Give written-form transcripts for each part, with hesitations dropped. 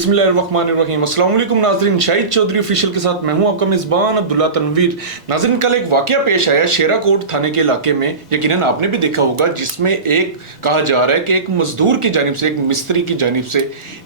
बिस्मिल्लाहिर्रहमानिर्रहीम। अस्सलाम वालेकुम नाज़रीन, शाहिद चौधरी ऑफिशियल के साथ मैं हूं आपका मेज़बान अब्दुल्ला तनवीर। नाज़रीन, कल एक वाकया पेश आया शेराकोट थाने के इलाके में, यकीनन आपने भी देखा होगा, जिसमें एक कहा जा रहा है कि एक मजदूर की जानिब से, एक मिस्त्री की जानिब से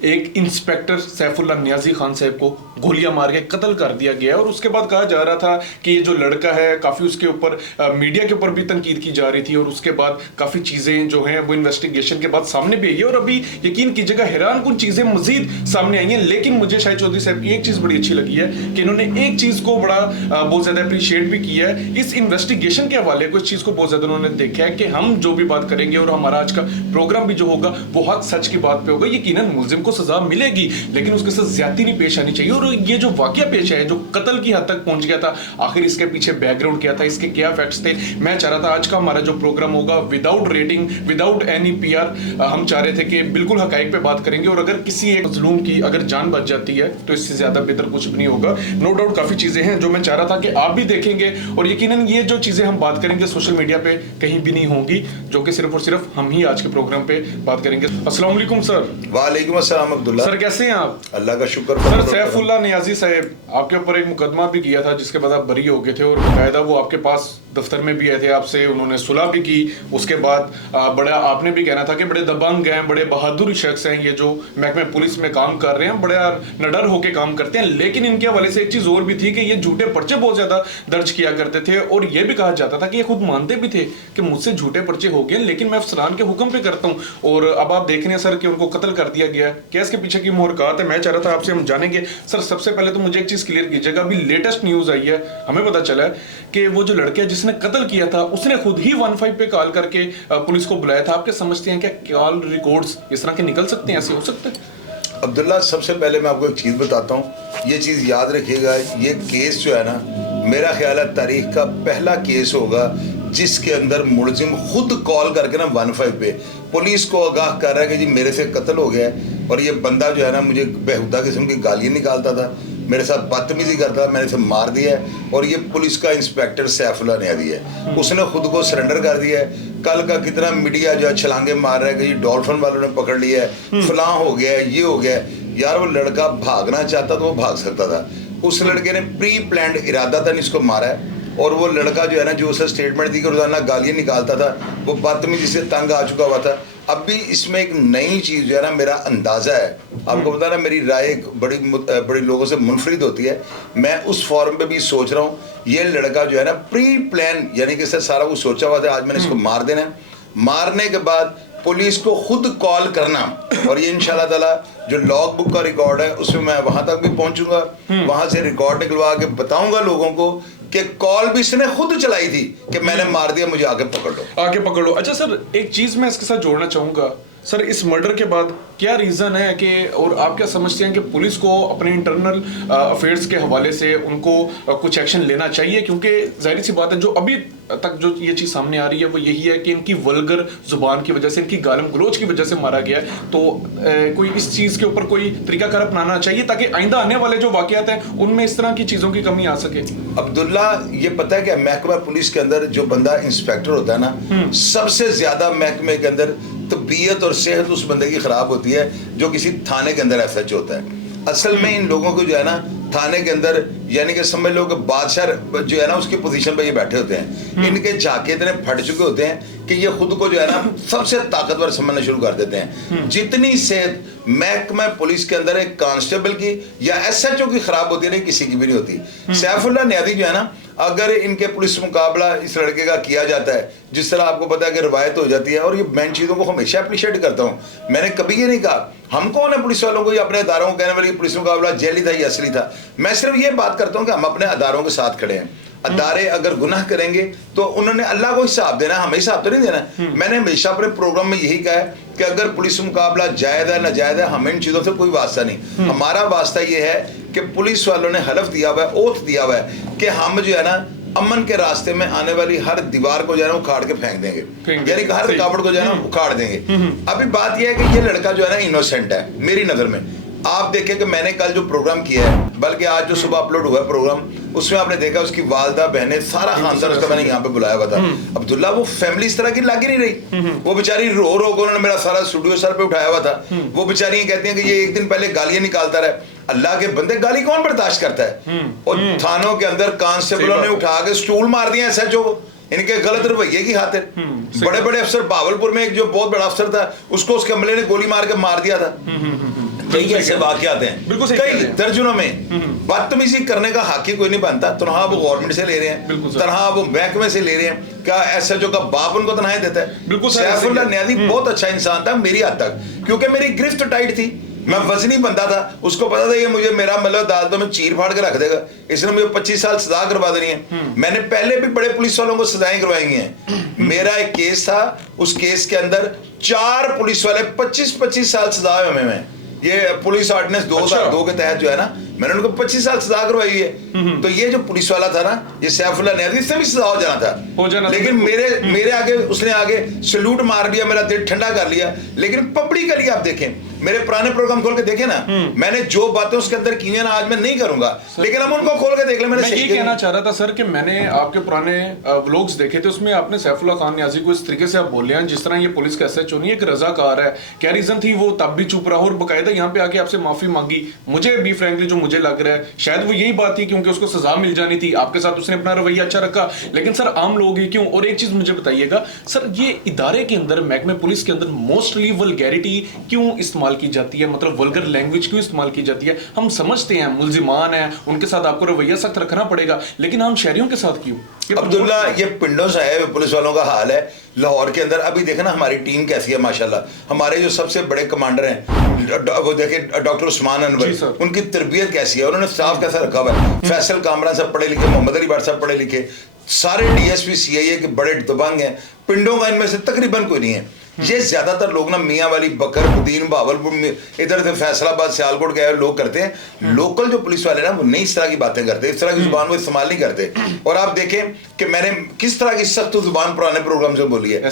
एक इंस्पेक्टर सैफुल्लाह नियाजी खान साहब को गोलियां मार के कत्ल कर दिया गया। और उसके बाद कहा जा रहा था कि ये जो लड़का है, काफ़ी उसके ऊपर मीडिया के ऊपर भी तनकीद की जा रही थी, और उसके बाद काफ़ी चीज़ें जो हैं वो इन्वेस्टिगेशन के बाद सामने भी आई है। और अभी यकीन कीजिएगा हैरान कुन चीज़ें मजीद सामने आई हैं। लेकिन मुझे शाहिद चौधरी साहब की एक चीज़ बड़ी अच्छी लगी है कि इन्होंने एक चीज़ को बड़ा बहुत ज़्यादा अप्रिशिएट भी किया है। इस इन्वेस्टिगेशन के हवाले को, इस चीज़ को बहुत ज़्यादा उन्होंने देखा है कि हम जो भी बात करेंगे और हमारा आज का प्रोग्राम भी जो होगा वो हक सच की बात पे होगा। यकीनन मुलजिम को सजा मिलेगी, लेकिन उसके साथ ज्यादती नहीं पेश आनी चाहिए। और ये जो वाकया पेश है, जो कत्ल की हद तक पहुंच गया था, आखिर इसके पीछे बैकग्राउंड क्या था, इसके क्या फैक्ट्स थे, मैं चाह रहा था आज का हमारा जो प्रोग्राम होगा without rating, without any PR, हम चाह रहे थे कि बिल्कुल हकाइक पे बात करेंगे। और अगर किसी एक मजलूम की अगर जान बच जाती है तो इससे ज्यादा बेहतर कुछ भी नहीं होगा। नो डाउट काफी चीजें हैं जो मैं चाह रहा था कि आप भी देखेंगे, और यकीनन ये जो चीजें हम बात करेंगे सोशल मीडिया पे कहीं भी नहीं होंगी, जो कि सिर्फ और सिर्फ हम ही आज के प्रोग्राम पे बात करेंगे। अस्सलाम वालेकुम सर। वालेकुम अस्सलाम अब्दुल्ला। सर कैसे हैं आप? अल्लाह का शुक्र। सर सैफुल्लाह नियाजी साहब, आपके ऊपर एक मुकदमा भी किया था जिसके बाद आप बरी हो गए थे, और बाकायदा वो आपके पास दफ्तर में भी आए थे, आपसे उन्होंने सुलह भी की। उसके बाद बड़ा आपने भी कहना था कि बड़े दबंग हैं, बड़े बहादुर शख्स हैं ये जो महकमे पुलिस में काम कर रहे हैं, बड़े निडर होकर काम करते हैं। लेकिन इनके हवाले से एक चीज और भी थी कि ये झूठे पर्चे बहुत ज्यादा दर्ज किया करते थे, और ये भी कहा जाता था कि ये खुद मानते भी थे कि मुझसे झूठे पर्चे हो गए, लेकिन मैं अफसरान के हुक्म पे करता हूँ। और अब आप देख रहे हैं सर कि उनको कत्ल कर दिया गया। क्या इसके पीछे की मुहरकात है, मैं चाह रहा था आपसे हम जानेंगे। सर सबसे पहले तो मुझे एक चीज क्लियर कीजिएगा, अभी लेटेस्ट न्यूज आई है, हमें पता चला है कि वो जो लड़का जिसने कत्ल किया था उसने खुद ही 15 पे कॉल करके पुलिस को बुलाया था। आपके समझते हैं क्या कॉल रिकॉर्ड्स इस तरह के निकल सकते हैं, ऐसे हो सकते हैं? अब्दुल्ला, सबसे पहले मैं आपको एक चीज़ बताता हूँ, ये चीज़ याद रखिएगा, ये केस जो है ना, मेरा ख्याल है तारीख का पहला केस होगा जिसके अंदर मुलजिम खुद कॉल करके ना 15 पे पुलिस को आगाह कर रहा है कि जी मेरे से कत्ल हो गया है, और ये बंदा जो है ना मुझे बेहुदा किस्म की गालियाँ निकालता था, मेरे साथ बदतमीजी करता, मैंने इसे मार दिया है। और ये पुलिस का इंस्पेक्टर सैफुल्लाह नियाजी है, उसने खुद को सरेंडर कर दिया है। कल का कितना मीडिया जो है छलांगे मार रहा है कि डॉल्फिन वालों ने पकड़ लिया है, फलां हो गया है, ये हो गया है। यार वो लड़का भागना चाहता तो वो भाग सकता था, उस लड़के ने प्री प्लान्ड इरादा था इसको मारा है। और वो लड़का जो है ना, जो उसे स्टेटमेंट दी कि रोजाना गालियाँ निकालता था, वो बदतमीजी से तंग आ चुका हुआ था। अब भी इसमें एक नई चीज़ जो है ना, मेरा अंदाज़ा है, आपको पता ना मेरी राय बड़ी लोगों से मुनफरिद होती है, मैं उस फॉर्म पे भी सोच रहा हूँ ये लड़का जो है ना प्री प्लान, यानी कि सारा कुछ सोचा हुआ था, आज मैंने इसको मार देना है। मारने के बाद पुलिस को खुद कॉल करना, और ये इंशाल्लाह ताला जो लॉग बुक का रिकॉर्ड है उसमें मैं वहां तक भी पहुंचूंगा, वहां से रिकॉर्ड निकलवा के बताऊंगा लोगों को कि कॉल भी इसने खुद चलाई थी कि मैंने मार दिया, मुझे आके पकड़ लो। अच्छा सर, एक चीज मैं इसके साथ जोड़ना चाहूंगा, सर इस मर्डर के बाद क्या रीजन है कि, और आप क्या समझते हैं कि पुलिस को अपने इंटरनल अफेयर्स के हवाले से उनको कुछ एक्शन लेना चाहिए? क्योंकि जाहिर सी बात है जो अभी तक जो ये चीज सामने आ रही है वो यही है कि इनकी वल्गर जुबान की वजह से, इनकी गालम गलोच की वजह से मारा गया है। तो कोई इस चीज के ऊपर कोई तरीकाकार अपनाना चाहिए ताकि आइंदा आने वाले जो वाकयात हैं उनमें इस तरह की चीजों की कमी आ सके। अब्दुल्ला, ये पता है कि महकमा पुलिस के अंदर जो बंदा इंस्पेक्टर होता है ना, सबसे ज्यादा महकमे के अंदर तबीयत और सेहत उस बंदे की खराब होती है जो किसी थाने के अंदर SH होता है। असल में इन लोगों को जो है ना थाने के अंदर, यानी कि समझ लो कि बादशाह जो है ना उसकी पोजीशन पे ये बैठे होते हैं, इनके झाके इतने फट चुके होते हैं कि ये खुद को जो है ना सबसे ताकतवर समझना शुरू कर देते हैं। जितनी सेहत महकमा पुलिस के अंदर एक कांस्टेबल की या SHO की खराब होती है ना, किसी की भी नहीं होती। सैफुल्लाह नियाजी जो है ना, अगर इनके पुलिस मुकाबला इस लड़के का किया जाता है, जिस तरह आपको पता है कि रवायत हो जाती है, और ये मैं इन चीज़ों को हमेशा अप्रिशिएट करता हूँ, मैंने कभी ये नहीं कहा हम कौन है पुलिस वालों को या अपने अदारों को कहने वाली पुलिस मुकाबला जेली था या असली था। मैं सिर्फ ये बात करता हूँ कि हम अपने अदारों के साथ खड़े हैं। अदारे अगर गुनाह करेंगे तो उन्होंने अल्लाह को हिसाब देना, हमें हिसाब तो नहीं देना। मैंने हमेशा अपने प्रोग्राम में यही कहा है कि अगर पुलिस मुकाबला जायज़ है नाजायज़ है, हमें इन चीज़ों से कोई वास्ता नहीं। हमारा वास्ता ये है कि पुलिस वालों ने हलफ दिया हुआ है, ओथ दिया हुआ है कि हम जो है ना अमन के रास्ते में आने वाली हर दीवार को जो है ना उखाड़ के फेंक देंगे, यानी कि हर रुकावट को जो है ना उखाड़ देंगे। अभी बात यह है कि ये लड़का जो है ना इनोसेंट है मेरी नजर में। आप देखें कि मैंने कल जो प्रोग्राम किया है, बल्कि आज जो सुबह अपलोड हुआ है प्रोग्राम, उसमें आपने देखा उसकी वालदा बहनें सारा खानदान उसका मैंने यहाँ पे बुलाया हुआ था। अब्दुल्ला वो फैमिली इस तरह की लग ही नहीं रही, वो बेचारी रो रो को उन्होंने मेरा सारा स्टूडियो सर पे उठाया हुआ था। वो बेचारी कहती हैं कि ये एक दिन पहले गालियां निकालता रहे। अल्लाह के बंदे, गाली कौन बर्दाश्त करता है? और थानों के अंदर कांस्टेबलों ने उठा के स्टूल मार दिया SHO, इनके गलत रवैये की खातिर। बड़े बड़े अफसर, भावलपुर में एक जो बहुत बड़ा अफसर था उसको उसके अमले ने गोली मार के मार दिया था। कई ऐसे वाकयात हैं, कई दर्जनों में। बदतमीजी करने का हक ही कोई नहीं बनता। तनहा वो गवर्नमेंट से ले रहे हैं, तनहा वो महकमे से ले रहे हैं। क्या SHO का बाप उनको तनहाई देता है? सैफुल्लाह न्याजी बहुत अच्छा इंसान था मेरी हद तक, क्योंकि मेरी गिरफ्त टाइट थी, मैं वजनी बंदा था। उसको पता था ये मुझे मेरा मतलब अदालतों में चीर फाड़ के रख देगा, इसने मुझे 25 साल सजा करवा देनी है। मैंने पहले भी बड़े पुलिस वालों को सजाएं करवाई हैं। मेरा एक केस था, उस केस के अंदर 4 पुलिस वाले 25-25 साल सजा हुए हमें। ये पुलिस ऑर्डिनेंस 2002 के तहत जो है ना, मैंने उनको 25 साल सजा करवाई है। तो ये जो पुलिस वाला था ना, ये सैफुल्लाह न्याजी, इससे भी सजा हो जाना था, लेकिन मेरे आगे उसने आगे सैल्यूट मार दिया, मेरा दिल ठंडा कर लिया। लेकिन पब्लिकली आप देखें, मेरे पुराने प्रोग्राम खोल के देखें ना, मैंने जो बातें उसके अंदर की हैं ना, आज मैं नहीं करूंगा, लेकिन हम उनको खोल के देख ले। मैं ये कहना चाह रहा था सर कि मैंने आपके पुराने व्लॉग्स देखे थे, उसमें आपने सैफुल्लाह खान न्याजी को इस तरीके से आप बोल रहे हैं जिस तरह ये पुलिस का SHO नहीं, एक रजाकार है। क्या रीजन थी वो तब भी चुप रहा और बकायदा यहाँ पे आके आपसे माफी मांगी? मुझे भी फ्रैंकली जो मुझे लग रहा है शायद वो यही बात थी, क्योंकि उसको सजा मिल जानी थी। आपके साथ उसने अपना रवैया अच्छा रखा, लेकिन सर आम लोग ही क्यों? और एक चीज मुझे बताइएगा सर, ये इदारे के अंदर, महकमे पुलिस के अंदर मोस्टली वल्गैरिटी क्यों इस्तेमाल की जाती है? मतलब वल्गर लैंग्वेज क्यों इस्तेमाल की जाती है? हम समझते हैं मुल्जिमान है, उनके साथ आपको रवैया सख्त रखना पड़ेगा, लेकिन हम शहरियों के साथ क्यों? अब्दुल्ला, ये पिंडों से आए पुलिस वालों का हाल है। लाहौर के अंदर अभी देखना हमारी टीम कैसी है माशाल्लाह। हमारे जो सबसे बड़े कमांडर हैं वो देखे डॉक्टर उस्मान अनवर, उनकी तरबियत कैसी है, उन्होंने स्टाफ कैसा रखा हुआ है। फैसल कामरान साहब पढ़े लिखे, मोहम्मद अली भट्ट साहब पढ़े लिखे, सारे DSP CIA के बड़े दबंग हैं। पिंडों का इनमें से तकरीबन कोई नहीं है। ये ज्यादातर लोग ना मियाँ वाली, बकरउद्दीन, भावलपुर में, इधर से फैसलाबाद, सियालकोट गए लोग करते हैं। लोकल जो पुलिस वाले ना वो नहीं इस तरह की बातें करते, इस तरह की जुबान वो इस्तेमाल नहीं करते। और आप देखें कि मैंने किस तरह की सख्त जुबान पुराने प्रोग्राम से बोली है।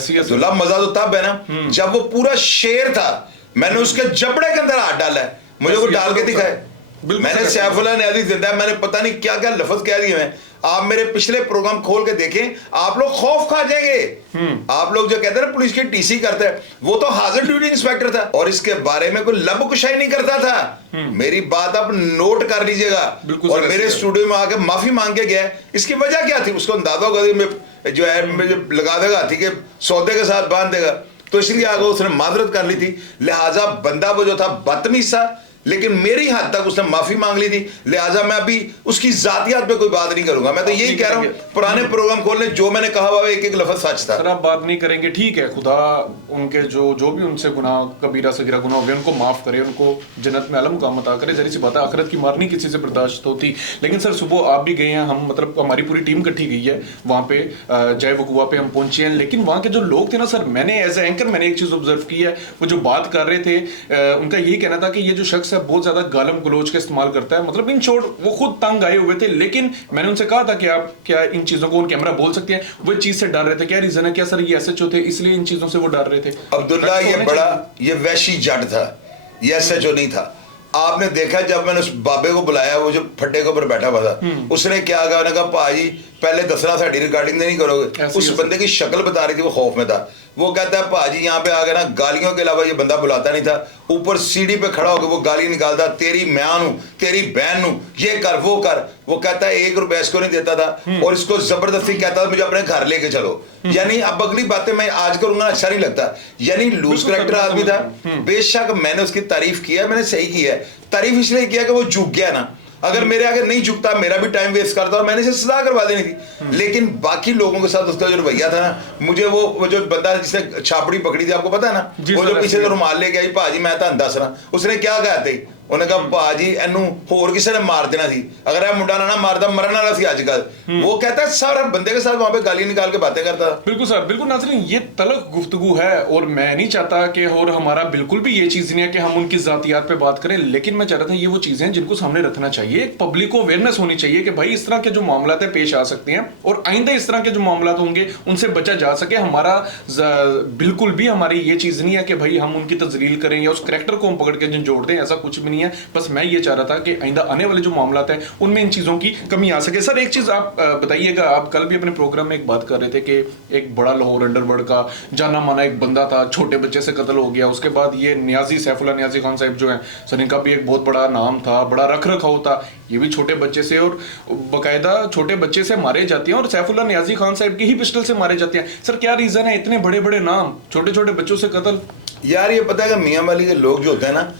मजा तो तब है ना जब वो पूरा शेर था, मैंने उसके जबड़े के अंदर हाथ डाला है, मुझे वो डाल के दिखाए। मैंने सैफुल्लाह न्याजी जिंदा है, मैंने पता नहीं क्या क्या लफ्ज कह दिए हैं। आप मेरे पिछले प्रोग्राम खोल के देखें, आप लोग खौफ खा जाएंगे। आप लोग जो कहते हैं पुलिस की TC करता है, वो तो हाजिर ड्यूटी इंस्पेक्टर था और इसके बारे में कोई लब कुशाई नहीं करता था। मेरी बात आप नोट कर लीजिएगा। और मेरे स्टूडियो में आके माफी मांग के गया। इसकी वजह क्या थी? उसको अंदाजा होगा जो है लगा देगा हाथी के सौदे के साथ बांध देगा, तो इसलिए आगे उसने माजरत कर ली थी। लिहाजा बंदा वो जो था बदतमीज था, लेकिन मेरी हद तक उसने माफी मांग ली थी। लिहाजा मैं अभी उसकी जातियात पे कोई बात नहीं करूंगा। मैं तो यही कह रहा हूँ, पुराने प्रोग्राम खोलने जो मैंने कहा हुआ एक एक लफ्ज सच था। सर आप बात नहीं करेंगे, ठीक है, खुदा उनके जो भी उनसे गुनाह, कबीरा सगीरा गुनाह हो गए, उनको माफ करे, उनको जन्नत में आलम मुकाम अता करे। जरी सी बात है, आखिरत की मार नहीं किसी से बर्दाश्त होती। लेकिन सर सुबह आप भी गए हैं, हम मतलब हमारी पूरी टीम इकट्ठी गई है वहाँ पे, जय वकुआ पे हम पहुंचे हैं। लेकिन वहाँ के जो लोग थे ना सर, मैंने एज ए एंकर मैंने एक चीज ऑब्जर्व की है, वो जो बात कर रहे थे उनका यही कहना था कि ये जो शख्स है बहुत ज्यादा गालम गलोच का इस्तेमाल करता है। मतलब इन शॉर्ट वो खुद तंग आए हुए थे। लेकिन मैंने उनसे कहा था कि आप क्या इन चीजों को उन कैमरा बोल सकते हैं? वो चीज से डर रहे थे। क्या रीजन है? क्या सर ये SHO थे इसलिए इन चीजों से वो डर रहे थे? अब्दुल्ला, ये बड़ा ये वैशी जट था, ये SHO नहीं था। आपने देखा जब मैंने उस बाबे को बुलाया, वो जो फट्टे के ऊपर बैठा हुआ था, उसने क्या कहा? उन्होंने कहा भाजी पहले दसना साड़ी रिकॉर्डिंग नहीं करोगे। उस बंदे की शक्ल बता रही थी, वो खौफ में था। वो कहता है भाजी यहाँ पे आ गए ना, गालियों के अलावा ये बंदा बुलाता नहीं था। ऊपर सीढ़ी पे खड़ा होकर वो गाली निकालता, तेरी म्यां नू, तेरी बहन नू, ये कर वो कर। वो कहता है 1 रुपया इसको नहीं देता था और इसको जबरदस्ती कहता था मुझे अपने घर लेके चलो। यानी अब अगली बातें मैं आज करूंगा, अच्छा नहीं लगता। यानी लूज करेक्टर आदमी था। बेशक मैंने उसकी तारीफ किया, मैंने सही किया है। तारीफ इसलिए किया कि वो झुक गया ना। अगर मेरे आगे नहीं झुकता, मेरा भी टाइम वेस्ट करता और मैंने इसे सजा करवा देनी थी। लेकिन बाकी लोगों के साथ उसका जो रवैया था ना, मुझे वो जो बंदा जिसने छापड़ी पकड़ी थी, आपको पता है ना, वो जो पीछे से रुमाल ले गया, भाजी मैं तो दस रहा, उसने क्या कहा थे? ਉਹਨੇ ਕਿਹਾ ਭਾਜੀ ਇਹਨੂੰ ਹੋਰ ਕਿਸੇ ਨੇ ਮਾਰ ਦੇਣਾ ਸੀ, अगर ਇਹ ਮੁੰਡਾ ਨਾ ਮਾਰਦਾ ਮਰਨ वाला ਸੀ आजकल। वो कहता है सर बंदे के साथ वहां पे गाली निकाल के बातें करता। बिल्कुल सर, बिल्कुल नाज़रीन, ये तलख गुफ्तगू है और मैं नहीं चाहता कि और हमारा बिल्कुल भी ये चीज़ नहीं है कि हम उनकी ज़ातियात पे बात करें, लेकिन मैं चाह रहा था ये वो चीज़ें हैं जिनको सामने रखना चाहिए। पब्लिक को अवेयरनेस होनी चाहिए कि भाई इस तरह के जो मामला पेश आ सकते हैं और आइंदा इस तरह के जो मामला होंगे उनसे बचा जा सके। हमारा बिल्कुल भी हमारी ये चीज़ नहीं है कि भाई हम उनकी तजलील करें या उस करैक्टर को हम पकड़ के जोड़ दें, ऐसा कुछ भी नहीं है। बस मैं ये चाह रहा था कि आइंदा आने वाले जो मामला हैं उनमें इन चीज़ों की कमी आ सके। सर एक चीज़ आप बताइएगा, आप कल भी अपने प्रोग्राम में एक बात कर रहे थे कि एक बड़ा लाहौर अंडरवर्ल्ड का जाना माना एक बंदा था, छोटे बच्चे से कत्ल हो गया। उसके बाद ये न्याजी सैफुल्लाह न्याजी खान साहब जो हैं सर, इनका भी एक बहुत बड़ा नाम था, बड़ा रख रखाव था, ये भी छोटे बच्चे से और बाकायदा छोटे बच्चे से मारे जाते हैं और सैफुल्लाह न्याजी खान साहब की ही पिस्टल से मारे जाते हैं। सर क्या रीज़न है इतने बड़े बड़े नाम छोटे छोटे बच्चों से कत्ल? यार ये पता है कि मियाँ वाली के लोग जो होते हैं ना,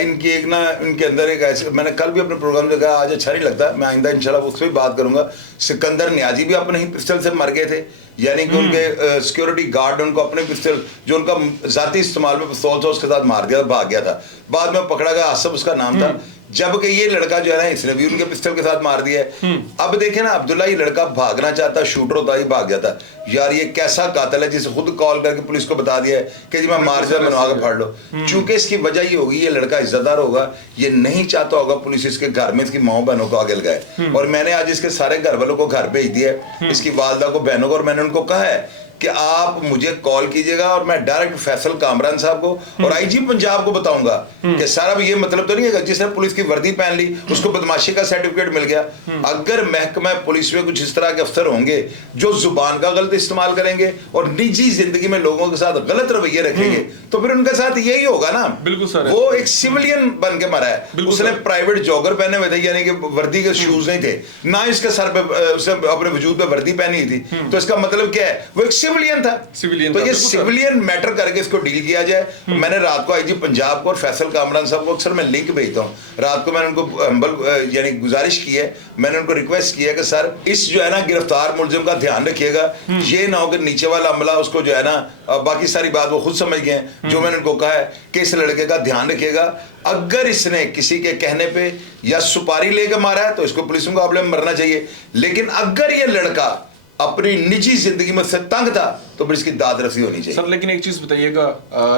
इनकी एक ना इनके अंदर एक ऐसे, मैंने कल भी अपने प्रोग्राम में कहा, आज अच्छा नहीं लगता, मैं आइंदा इंशाल्लाह उस पर भी बात करूंगा। सिकंदर न्याजी भी अपने ही पिस्टल से मर गए थे, यानी कि उनके सिक्योरिटी गार्ड उनको अपने पिस्टल जो उनका जाती इस्तेमाल में पिस्तौल था उसके साथ मार दिया, भाग गया था। बाद में पकड़ा गया, आसफ उसका नाम था, जबकि ये लड़का जो है ना इसने भी उनके पिस्टल के साथ मार दिया है। अब देखे ना अब्दुल्ला, ये लड़का भागना चाहता, शूटर होता ही भाग जाता। यार ये कैसा कातिल है जिसे खुद कॉल करके पुलिस को बता दिया है कि जी मैं मार दिया, मनवा के फाड़ लो। चूंकि इसकी वजह ये होगी, ये लड़का इज्जतदार होगा, ये नहीं चाहता होगा पुलिस इसके घर में इसकी माओ बहनों को आगे लगाए। और मैंने आज इसके सारे घर वालों को घर भेज दिया है, इसकी वालदा को, बहनों को, और मैंने उनको कहा है कि आप मुझे कॉल कीजिएगा और मैं डायरेक्ट फैसल कामरान साहब को और आईजी पंजाब को बताऊंगा कि सारा भी ये मतलब तो नहीं है जिसने पुलिस की वर्दी पहन ली उसको बदमाशी का सर्टिफिकेट मिल गया। अगर महकमा पुलिस में कुछ इस तरह के अफसर होंगे जो जुबान का गलत इस्तेमाल करेंगे और निजी जिंदगी में लोगों के साथ गलत रवैये रखेंगे तो फिर उनके साथ यही होगा ना। बिल्कुल सर, वो एक सिविलियन बन के मरा है, उसने प्राइवेट जॉगर पहने हुए थे, यानी कि वर्दी के शूज नहीं थे ना, इसके सर पे उसने अपने वजूद पे वर्दी पहनी थी, तो इसका मतलब क्या है, वो एक सिविलियन था। तो ये सिविलियन मैटर करके इसको डील किया जाए। मैंने रात को आईजी पंजाब को और फैसल कामरान साहब को अक्सर मैं लिंक भेजता हूँ, रात को मैंने उनको हम्बल यानी गुजारिश की है, मैंने उनको रिक्वेस्ट किया कि सर इस जो है ना गिरफ्तार मुलजिम का ध्यान रखिएगा, ये ना हो कि नीचे वाला अमला उसको जो है ना, बाकी सारी बात वो खुद समझ गए हैं। जो मैंने उनको कहा है कि इस लड़के का ध्यान रखिएगा, अगर इसने किसी के कहने पे या सुपारी लेकर मारा है तो इसको पुलिस के मुकाबले में मरना चाहिए, लेकिन अगर ये लड़का अपनी निजी जिंदगी में से तंग था तो फिर इसकी दाद रसी होनी चाहिए। सर लेकिन एक चीज बताइएगा,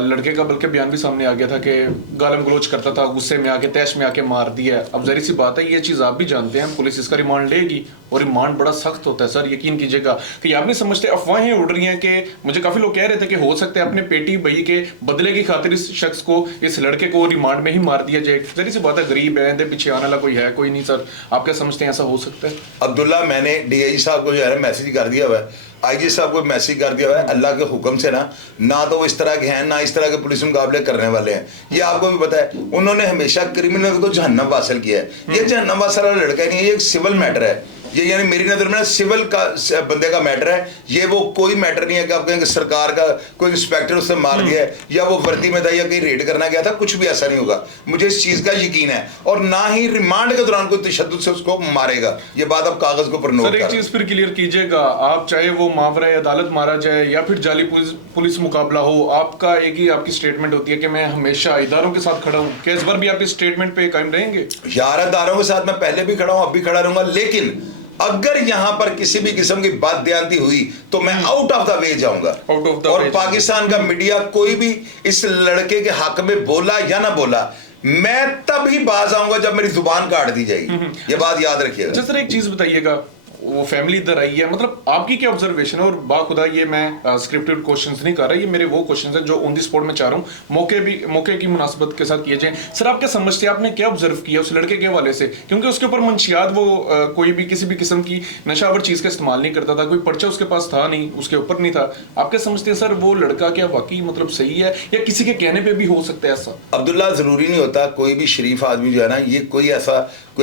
लड़के का बल्कि बयान भी सामने आ गया था कि गालम गलोच करता था, गुस्से में आके तैश में आके मार दिया। अब जरी सी बात है, ये चीज आप भी जानते हैं, पुलिस इसका रिमांड लेगी और रिमांड बड़ा सख्त होता है सर, यकीन कीजिएगा कि आप नहीं समझते। अफवाहें उड़ रही हैं कि मुझे काफी लोग कह रहे थे कि हो सकता है अपने पेटी भई के बदले की खातिर इस शख्स को, इस लड़के को रिमांड में ही मार दिया जाए। जरी सी बात है, गरीब है, इनके पीछे आने वाला कोई है कोई नहीं। सर आप क्या समझते हैं ऐसा हो सकता है? अब्दुल्ला, मैंने डीआईजी साहब को जो है मैसेज कर दिया हुआ है, आईजी साहब को मैसेज कर दिया हुआ है, अल्लाह के हुक्म से ना तो वो इस तरह के हैं ना इस तरह के पुलिस मुकाबले करने वाले हैं। ये आपको भी पता है, उन्होंने हमेशा क्रिमिनल को जहन्नम हासिल किया है। ये जहन्नम हासिल वाला लड़का नहीं है, ये एक सिविल मैटर है, ये यानी मेरी नज़र में सिविल का बंदे का मैटर है। ये वो कोई मैटर नहीं है कि आप कहेंगे सरकार का कोई इंस्पेक्टर उससे मार दिया है या वो वर्दी में था या कहीं रेड करना गया था, कुछ भी ऐसा नहीं होगा, मुझे इस चीज़ का यकीन है। और ना ही रिमांड के दौरान कोई तशद्दुद से उसको मारेगा, ये बात आप कागज को पर नोट सर एक चीज फिर क्लियर कीजिएगा, आप चाहे वो मावरा अदालत मारा जाए या फिर जाली पुलिस मुकाबला हो, आपका एक ही आपकी स्टेटमेंट होती है कि मैं हमेशा इदारों के साथ खड़ा हूँ। क्या इस बार भी आप इस स्टेटमेंट पे कायम रहेंगे? यार इदारों के साथ मैं पहले भी खड़ा हूँ, अब भी खड़ा रहूंगा, लेकिन अगर यहां पर किसी भी किस्म की बात बयानती हुई तो मैं आउट ऑफ द वे जाऊंगा। और पाकिस्तान का मीडिया कोई भी इस लड़के के हक में बोला या ना बोला, मैं तब ही बाज आऊंगा जब मेरी जुबान काट दी जाएगी, ये बात याद रखिएगा। सर एक चीज बताइएगा, वो फैमिली इधर आई है, मतलब आपकी क्या ऑब्जर्वेशन है? और बाखुदा ये मैं स्क्रिप्टेड क्वेश्चंस नहीं कर रहा, ये मेरे वो क्वेश्चंस हैं जो ऑन द स्पॉट में चाह रहा हूँ मौके की मुनासबत के साथ किए जाएं। सर आप क्या समझते हैं, आपने क्या ऑब्जर्व किया उस लड़के के हवाले से? क्योंकि उसके ऊपर मंशियात वो कोई भी किसी भी किस्म की नशावर चीज़ का इस्तेमाल नहीं करता था, कोई पर्चा उसके पास था नहीं, उसके ऊपर नहीं था। आप क्या समझते हैं सर, वो लड़का क्या वाकई मतलब सही है या किसी के कहने पर भी हो सकता है ऐसा? अब्दुल्ला, जरूरी नहीं होता, कोई भी शरीफ आदमी जो है ना, ये कोई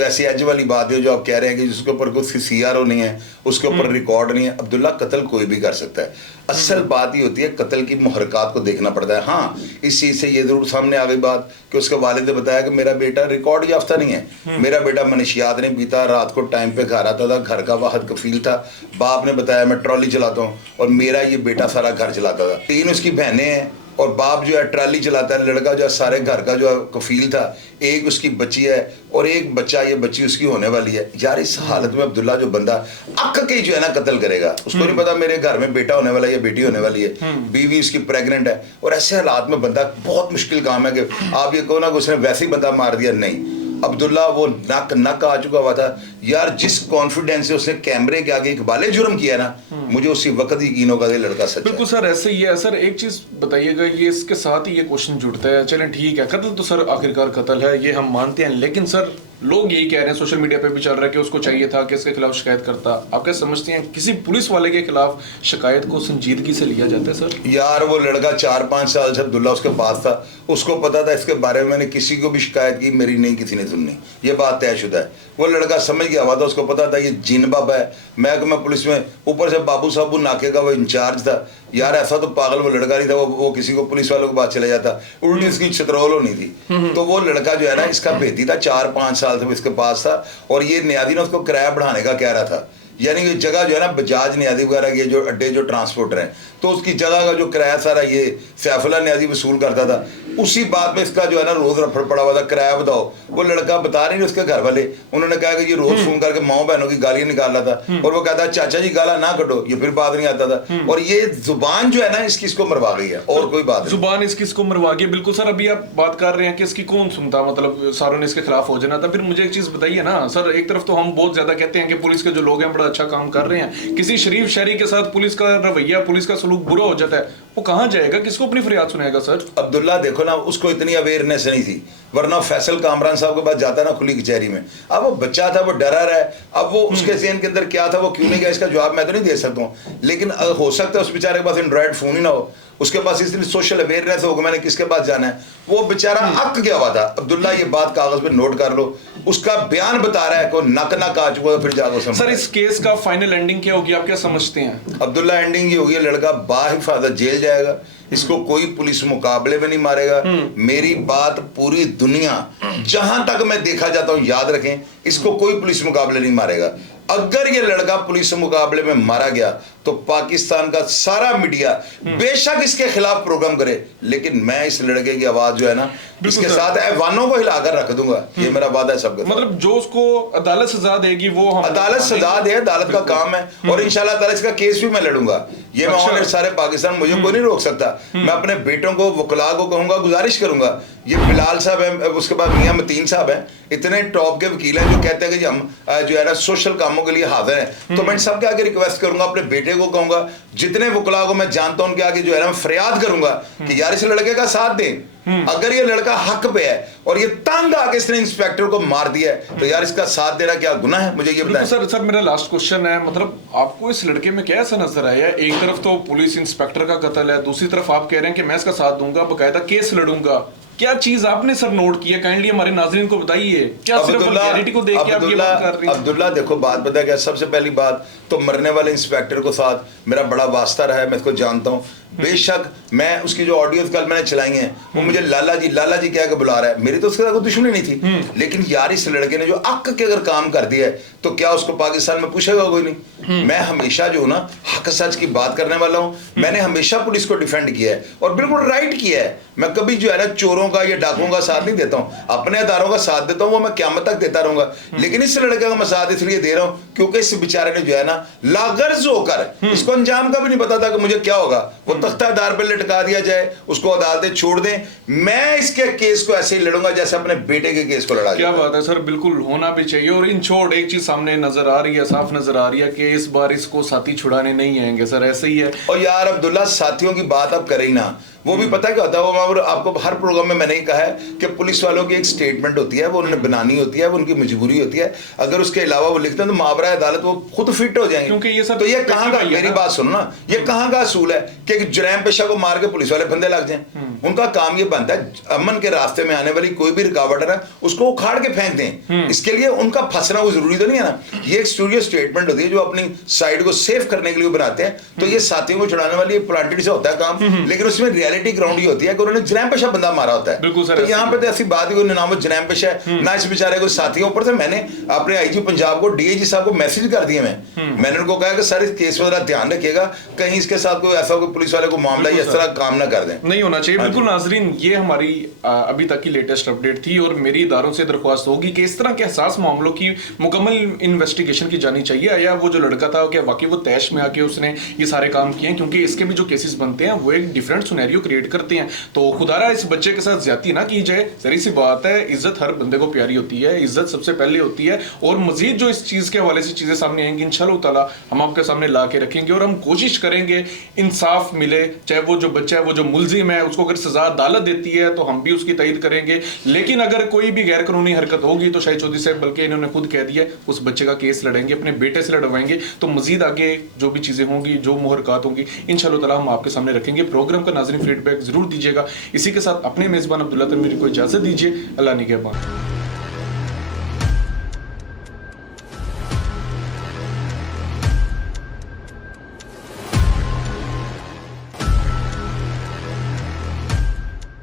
ऐसी एज वाली बात है जो आप कह रहे हैं कि जिसके ऊपर कोई सीआरओ नहीं है, उसके ऊपर रिकॉर्ड नहीं है। अब्दुल्ला, कत्ल कोई भी कर सकता है, असल बात ही होती है कत्ल की मुहरकात को देखना पड़ता है। हाँ, इस चीज़ से ये जरूर सामने आ गई बात कि उसके वालिद ने बताया कि मेरा बेटा रिकॉर्ड याफ्ता नहीं है, मेरा बेटा मनशियात नहीं पीता, रात को टाइम पे घर आता था, घर का वाहद कफील था। बाप ने बताया मैं ट्रॉली चलाता हूँ और मेरा ये बेटा सारा घर चलाता था। 3 उसकी बहनें हैं और बाप जो है ट्राली चलाता है, लड़का जो है सारे घर का जो है कफील था, एक उसकी बच्ची है और एक बच्चा, ये बच्ची उसकी होने वाली है। यार इस हालत में अब्दुल्ला जो बंदा अक के जो है ना कत्ल करेगा, उसको नहीं पता मेरे घर में बेटा होने वाला है या बेटी होने वाली है, बीवी उसकी प्रेग्नेंट है, और ऐसे हालात में बंदा, बहुत मुश्किल काम है कि आप ये कहो ना कि उसने वैसे ही बंदा मार दिया, नहीं। अब्दुल्ला वो नक आ चुका हुआ था यार, जिस कॉन्फिडेंस से उसने कैमरे के आगे इकबाले जुर्म किया ना, मुझे उसी वक्त यकीन होगा ये लड़का सच है। बिल्कुल सर, ऐसे ही है सर। एक चीज बताइएगा, ये इसके साथ ही ये क्वेश्चन जुड़ता है, चलें ठीक है, कत्ल तो सर आखिरकार कत्ल है, ये हम मानते हैं, लेकिन सर लोग यही कह रहे हैं, सोशल मीडिया पे भी चल रहा है कि उसको चाहिए था कि इसके खिलाफ शिकायत करता। आप क्या समझते हैं, किसी पुलिस वाले के खिलाफ शिकायत को संजीदगी से लिया जाता है सर? यार वो लड़का 4-5 साल से अब्दुल्ला उसके पास था, उसको पता था इसके बारे में, मैंने किसी को भी शिकायत की, मेरी नहीं किसी ने सुननी, ये बात तयशुदा है। वो लड़का समझ गया हुआ था, उसको पता था ये जिन बाबा है, महकमा पुलिस में ऊपर से बाबू साहब नाके का वो इंचार्ज था। यार ऐसा तो पागल वो लड़का नहीं था, वो किसी को पुलिस वालों के पास चले जाता, उल्टी इसकी छतरौल होनी थी। तो वो लड़का जो है ना इसका भेदी था, 4-5 साल से वो इसके पास था, और ये न्यादी ने उसको किराया बढ़ाने का कह रहा था। यानी ये जगह जो है ना बजाज न्यादी वगैरह के जो अड्डे जो ट्रांसपोर्टर हैं, तो उसकी जगह का जो किराया सारा ये सैफुल्ला न्यादी वसूल करता था। उसी बात में इसका जो है ना रोज रफड़ पड़ा हुआ था, किराया बताओ। वो लड़का बता नहीं उसके घर वाले, उन्होंने कहा कि ये रोज फोन करके माओ बहनों की गालियां निकाल रहा था, और वो कहता चाचा जी गाला ना कटो, ये फिर बात नहीं आता था। और ये जुबान जो है ना इसकी इसको मरवा गई है, और कोई बात नहीं। जुबान इसकी इसको मरवा गई, बिल्कुल सर। अभी आप बात कर रहे हैं कि इसकी कौन सुनता, मतलब सारों ने इसके खिलाफ हो जाना था। फिर मुझे एक चीज बताइए ना सर, एक तरफ तो हम बहुत ज्यादा कहते हैं कि पुलिस के जो लोग हैं बड़ा अच्छा काम कर रहे हैं, किसी शरीफ शहरी के साथ पुलिस का रवैया, पुलिस का सलूक बुरा हो जाता है, वो कहाँ जाएगा, किसको अपनी फरियाद सुनाएगा सर? अब्दुल्ला देखो ना, उसको इतनी अवेयरनेस नहीं थी, वरना फैसल कामरान साहब के पास जाता ना खुली कचहरी में। अब वो बच्चा था, वो डरा रहा है, अब वो उसके ज़हन के अंदर क्या था, वो क्यों नहीं गया, इसका जवाब मैं तो नहीं दे सकता हूँ, लेकिन हो सकता है उस बेचारे के पास एंड्रॉयड फोन ही ना हो, उसके पास इसलिए सोशल अवेयरनेस होगा मैंने किसके पास जाना है, वो बेचारा अक गया हुआ था। अब्दुल्ला ये बात कागज पे नोट कर लो, उसका बयान बता रहा है को नक आ चुका था, फिर जाकर समझ। सर इस केस का फाइनल एंडिंग क्या होगी, आप क्या समझते हैं? अब्दुल्ला एंडिंग ये होगी, लड़का बाहिफाजत जेल जाएगा, इसको कोई पुलिस मुकाबले में नहीं मारेगा। मेरी बात पूरी दुनिया जहां तक मैं देखा जाता हूं, याद रखें, इसको कोई पुलिस मुकाबले नहीं मारेगा। अगर ये लड़का पुलिस मुकाबले में मारा गया तो पाकिस्तान का सारा मीडिया बेशक इसके खिलाफ प्रोग्राम करे, लेकिन मैं इस लड़के की आवाज जो है ना इसके साथ ऐवानों को हिलाकर रख दूंगा, ये मेरा वादा है सबके। मतलब जो उसको अदालत सजा देगी वो हम अदालत सजा दे, अदालत का काम है, और इंशाल्लाह ताला इसका केस भी मैं लड़ूंगा। ये मैं और सारे पाकिस्तान, मुझे कोई नहीं रोक सकता। मैं अपने बेटों को, वकला को कहूंगा, गुजारिश करूंगा, ये बिलाल साहब है, उसके बाद मियां मतीन साहब हैं, इतने टॉप के वकील हैं जो कहते हैं कि हम जो है ना सोशल कामों के लिए हाजिर हैं, तो मैं सबके आगे रिक्वेस्ट करूंगा, अपने बेटे को कहूंगा, जितने वकला को मैं जानता हूं उनके आगे जो है ना फरियाद करूंगा कि यार इस लड़के का साथ दें। अगर ये लड़का हक पे है और ये तंग आके इसने इंस्पेक्टर को मार दिया है, तो यार इसका साथ देना क्या गुनाह है, मुझे ये बताएं। सर मेरा लास्ट क्वेश्चन है, मतलब आपको इस लड़के में क्या ऐसा नजर आया? एक तरफ तो पुलिस इंस्पेक्टर का कत्ल है, दूसरी तरफ आप कह रहे हैं कि मैं इसका साथ दूंगा, बकायदा केस लड़ूंगा। क्या चीज आपने सर नोट की है, काइंडली हमारे नाज़रीन को बताइए। क्या सिर्फ वल्गैरिटी को देख के आप ये बात कर रहे हैं? अब्दुल्ला देखो बात पता क्या, सबसे पहली बात तो मरने वाले इंस्पेक्टर को साथ मेरा बड़ा वास्ता रहा है, मैं इसको जानता हूँ। बेशक मैं उसकी जो ऑडियोज कल मैंने चलाई हैं वो मुझे लाला जी कह के बुला रहा है, मेरी तो उसके साथ कोई दुश्मनी नहीं थी, लेकिन यार इस लड़के ने जो अक के अगर काम कर दिया है तो क्या उसको पाकिस्तान में पूछेगा कोई नहीं। मैं हमेशा जो ना हक सच की बात करने वाला हूँ, मैंने हमेशा पुलिस को डिफेंड किया है और बिल्कुल राइट किया है। मैं कभी जो है ना चोरों का या डाकुओं का साथ नहीं देता हूँ, अपने अदारों का साथ देता हूँ, वो मैं क़यामत तक देता रहूंगा। लेकिन इस लड़के का मैं साथ इसलिए दे रहा हूँ क्योंकि इस बेचारे ने जो है ना लागर्ज होकर, इसको अंजाम का भी नहीं पता था कि मुझे क्या होगा, वो तख्तादार पे लटका दिया जाए, उसको अदालतें छोड़ दें। मैं इसके केस को ऐसे ही लड़ूंगा जैसे अपने बेटे के केस को लड़ा। क्या बात है सर, बिल्कुल होना भी चाहिए। और इन छोड़ एक चीज सामने नजर आ रही है, साफ नजर आ रही है कि इस बार इसको साथी छुड़ाने नहीं आएंगे सर, ऐसे ही है। और यार अब्दुल्ला साथियों की बात अब करें ना, वो भी पता क्या होता है, वो मैं आपको हर प्रोग्राम में मैंने ही कहा है कि पुलिस वालों की एक स्टेटमेंट होती है, वो उन्हें बनानी होती है, वो उनकी मजबूरी होती है। अगर उसके अलावा वो लिखते हैं तो मावरा अदालत वो खुद फिट हो जाएंगे। क्योंकि ये सब तो ये कहाँ का, मेरी बात सुनो ना, ये कहाँ का असूल है कि जुर्म पेशा को मार के पुलिस वाले बंदे लग जाएं? उनका काम ये बनता है अमन के रास्ते में आने वाली कोई भी रुकावट है ना उसको उखाड़ के फेंक दें। इसके लिए उनका फंसना वो जरूरी तो नहीं है ना, ये एक स्टूडियो स्टेटमेंट होती है जो अपनी साइड को सेफ करने के लिए बनाते हैं। तो ये साथियों को छुड़ाने वाली प्लांटेड से होता है काम, लेकिन उसमें रियलिटी ग्राउंड ये होती है कि उन्होंने जनाब पेशा बंदा मारा होता है। बिल्कुल सर, तो ऐसा यहाँ पे तो ऐसी बात ही कोई नाम जनाब पेशा है ना, इस बेचारे को साथी। ऊपर से मैंने अपने आईजी पंजाब को, डीआईजी साहब को मैसेज कर दिए। मैंने उनको कहा कि सर इस केस पर जरा ध्यान रखिएगा, कहीं इसके साथ कोई ऐसा कोई पुलिस वाले को मामला या इस तरह काम ना कर दें, नहीं होना चाहिए। बिल्कुल नाजरीन, ये हमारी अभी तक की लेटेस्ट अपडेट थी और मेरी इदारों से दरख्वास्त होगी कि इस तरह के हसास मामलों की मुकम्मल इन्वेस्टिगेशन की जानी चाहिए। या वो जो लड़का था क्या वाकई वो तैश में आके उसने ये सारे काम किए हैं, क्योंकि इसके भी जो केसेस बनते हैं वो एक डिफरेंट सिनेरियो क्रिएट करते हैं। तो खुदारा इस बच्चे के साथ ज्यादती ना की जाए। जरी सी बात है, इज्जत हर बंदे को प्यारी होती है, इज्जत सबसे पहले होती है। और मजीद जो इस चीज के हवाले से चीजें सामने आएंगी इंशाअल्लाह ताला हम आपके सामने ला के रखेंगे और हम कोशिश करेंगे इंसाफ मिले। चाहे वो जो बच्चा है, वो जो मुलजिम है, उसको अगर सजा अदालत देती है तो हम भी उसकी तईद करेंगे। लेकिन अगर कोई भी गैर कानूनी हरकत होगी तो शाहिद चौधरी साहब, बल्कि इन्होंने खुद कह दिया, उस बच्चे का केस लड़ेंगे, अपने बेटे से लड़वाएंगे। तो मजीद आगे जो भी चीजें होंगी, जो मुहरकात होंगी, इंशाअल्लाह ताला हम आपके सामने रखेंगे। प्रोग्राम का नाज़रीन फीडबैक जरूर दीजिएगा। इसी के साथ अपने मेजबान अब्दुल्ला तनवीर को इजाजत दीजिए। अल्लाह निगहबान।